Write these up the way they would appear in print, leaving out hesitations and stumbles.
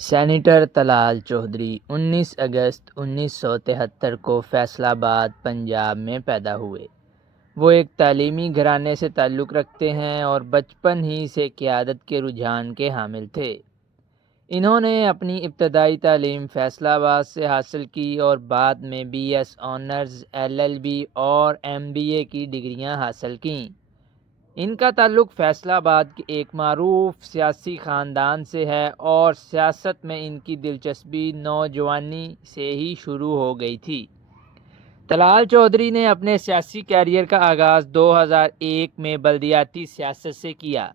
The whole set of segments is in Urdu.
سینیٹر طلال چودھری 19 اگست 1973 کو فیصل آباد پنجاب میں پیدا ہوئے۔ وہ ایک تعلیمی گھرانے سے تعلق رکھتے ہیں اور بچپن ہی سے قیادت کے رجحان کے حامل تھے۔ انہوں نے اپنی ابتدائی تعلیم فیصل آباد سے حاصل کی اور بعد میں بی ایس آنرز، LLB اور MBA کی ڈگریاں حاصل کیں۔ ان کا تعلق فیصل آباد کے ایک معروف سیاسی خاندان سے ہے اور سیاست میں ان کی دلچسپی نوجوانی سے ہی شروع ہو گئی تھی۔ طلال چودھری نے اپنے سیاسی کیریئر کا آغاز 2001 میں بلدیاتی سیاست سے کیا،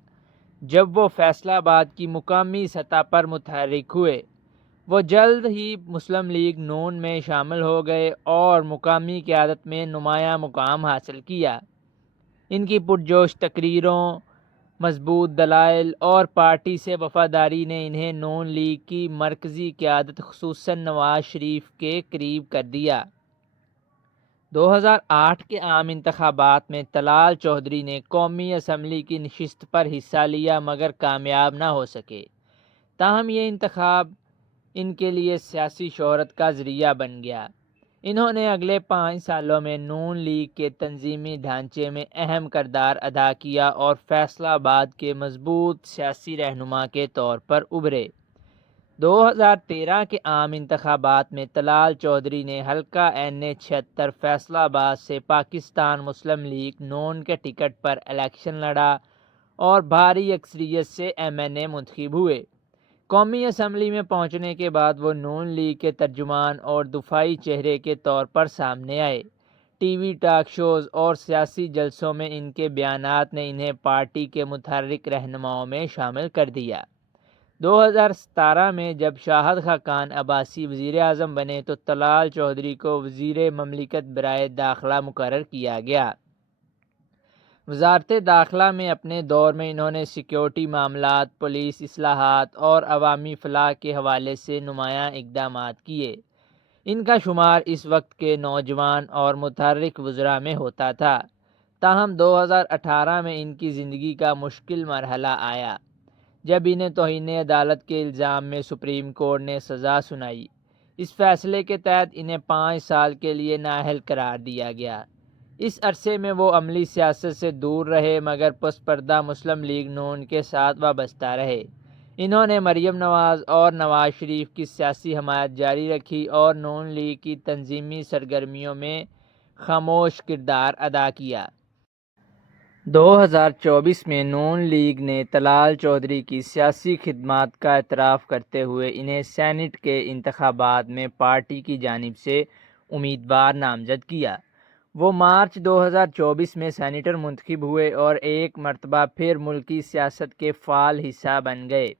جب وہ فیصل آباد کی مقامی سطح پر متحرک ہوئے۔ وہ جلد ہی مسلم لیگ نون میں شامل ہو گئے اور مقامی قیادت میں نمایاں مقام حاصل کیا۔ ان کی پرجوش تقریروں، مضبوط دلائل اور پارٹی سے وفاداری نے انہیں نون لیگ کی مرکزی قیادت خصوصاً نواز شریف کے قریب کر دیا۔ 2008 کے عام انتخابات میں طلال چودھری نے قومی اسمبلی کی نشست پر حصہ لیا مگر کامیاب نہ ہو سکے۔ تاہم یہ انتخاب ان کے لیے سیاسی شہرت کا ذریعہ بن گیا۔ انہوں نے اگلے 5 سالوں میں نون لیگ کے تنظیمی ڈھانچے میں اہم کردار ادا کیا اور فیصل آباد کے مضبوط سیاسی رہنما کے طور پر ابھرے۔ 2013 کے عام انتخابات میں طلال چودھری نے حلقہ NA 76 فیصل آباد سے پاکستان مسلم لیگ نون کے ٹکٹ پر الیکشن لڑا اور بھاری اکثریت سے MNA منتخب ہوئے۔ قومی اسمبلی میں پہنچنے کے بعد وہ نون لیگ کے ترجمان اور دفاعی چہرے کے طور پر سامنے آئے۔ ٹی وی ٹاک شوز اور سیاسی جلسوں میں ان کے بیانات نے انہیں پارٹی کے متحرک رہنماؤں میں شامل کر دیا۔ 2017 میں جب شاہد خاقان عباسی وزیر اعظم بنے تو طلال چودھری کو وزیر مملکت برائے داخلہ مقرر کیا گیا۔ وزارت داخلہ میں اپنے دور میں انہوں نے سیکیورٹی معاملات، پولیس اصلاحات اور عوامی فلاح کے حوالے سے نمایاں اقدامات کیے۔ ان کا شمار اس وقت کے نوجوان اور متحرک وزراء میں ہوتا تھا۔ تاہم 2018 میں ان کی زندگی کا مشکل مرحلہ آیا، جب انہیں توہین عدالت کے الزام میں سپریم کورٹ نے سزا سنائی۔ اس فیصلے کے تحت انہیں 5 سال کے لیے نااہل قرار دیا گیا۔ اس عرصے میں وہ عملی سیاست سے دور رہے مگر پس پردہ مسلم لیگ نون کے ساتھ وابستہ رہے۔ انہوں نے مریم نواز اور نواز شریف کی سیاسی حمایت جاری رکھی اور نون لیگ کی تنظیمی سرگرمیوں میں خاموش کردار ادا کیا۔ 2024 میں نون لیگ نے طلال چودھری کی سیاسی خدمات کا اعتراف کرتے ہوئے انہیں سینیٹ کے انتخابات میں پارٹی کی جانب سے امیدوار نامزد کیا۔ وہ مارچ 2024 میں سینیٹر منتخب ہوئے اور ایک مرتبہ پھر ملکی سیاست کے فعال حصہ بن گئے۔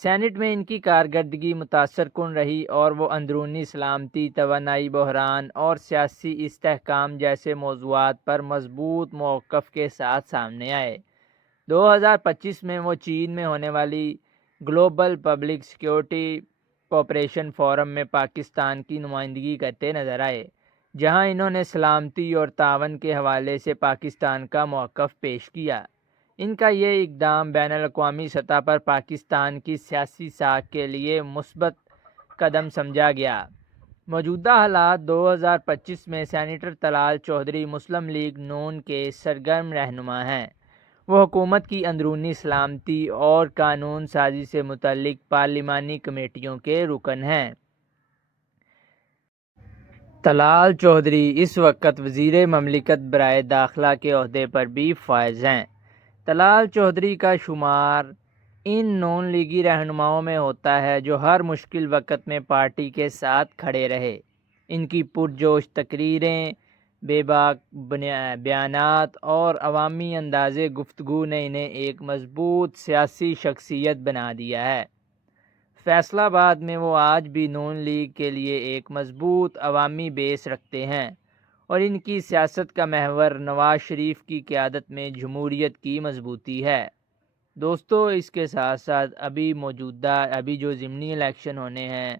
سینیٹ میں ان کی کارکردگی متاثر کن رہی اور وہ اندرونی سلامتی، توانائی بحران اور سیاسی استحکام جیسے موضوعات پر مضبوط موقف کے ساتھ سامنے آئے۔ 2025 میں وہ چین میں ہونے والی global public security cooperation forum میں پاکستان کی نمائندگی کرتے نظر آئے، جہاں انہوں نے سلامتی اور تعاون کے حوالے سے پاکستان کا موقف پیش کیا۔ ان کا یہ اقدام بین الاقوامی سطح پر پاکستان کی سیاسی ساکھ کے لیے مثبت قدم سمجھا گیا۔ موجودہ حالات 2025 میں سینیٹر طلال چودھری مسلم لیگ نون کے سرگرم رہنما ہیں۔ وہ حکومت کی اندرونی سلامتی اور قانون سازی سے متعلق پارلیمانی کمیٹیوں کے رکن ہیں۔ طلال چودھری اس وقت وزیر مملکت برائے داخلہ کے عہدے پر بھی فائز ہیں۔ طلال چودھری کا شمار ان نون لیگی رہنماؤں میں ہوتا ہے جو ہر مشکل وقت میں پارٹی کے ساتھ کھڑے رہے۔ ان کی پرجوش تقریریں، بے باک بیانات اور عوامی انداز گفتگو نے انہیں ایک مضبوط سیاسی شخصیت بنا دیا ہے۔ فیصل آباد میں وہ آج بھی نون لیگ کے لیے ایک مضبوط عوامی بیس رکھتے ہیں اور ان کی سیاست کا محور نواز شریف کی قیادت میں جمہوریت کی مضبوطی ہے۔ دوستو، اس کے ساتھ ساتھ ابھی جو ضمنی الیکشن ہونے ہیں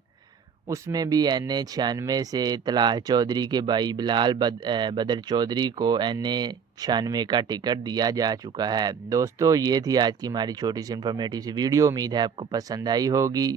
اس میں بھی NA 96 سے طلال چودھری کے بھائی بلال بدر چودھری کو NA 96 کا ٹکٹ دیا جا چکا ہے۔ دوستو، یہ تھی آج کی ہماری چھوٹی سی انفارمیٹیو سی ویڈیو۔ امید ہے آپ کو پسند آئی ہوگی۔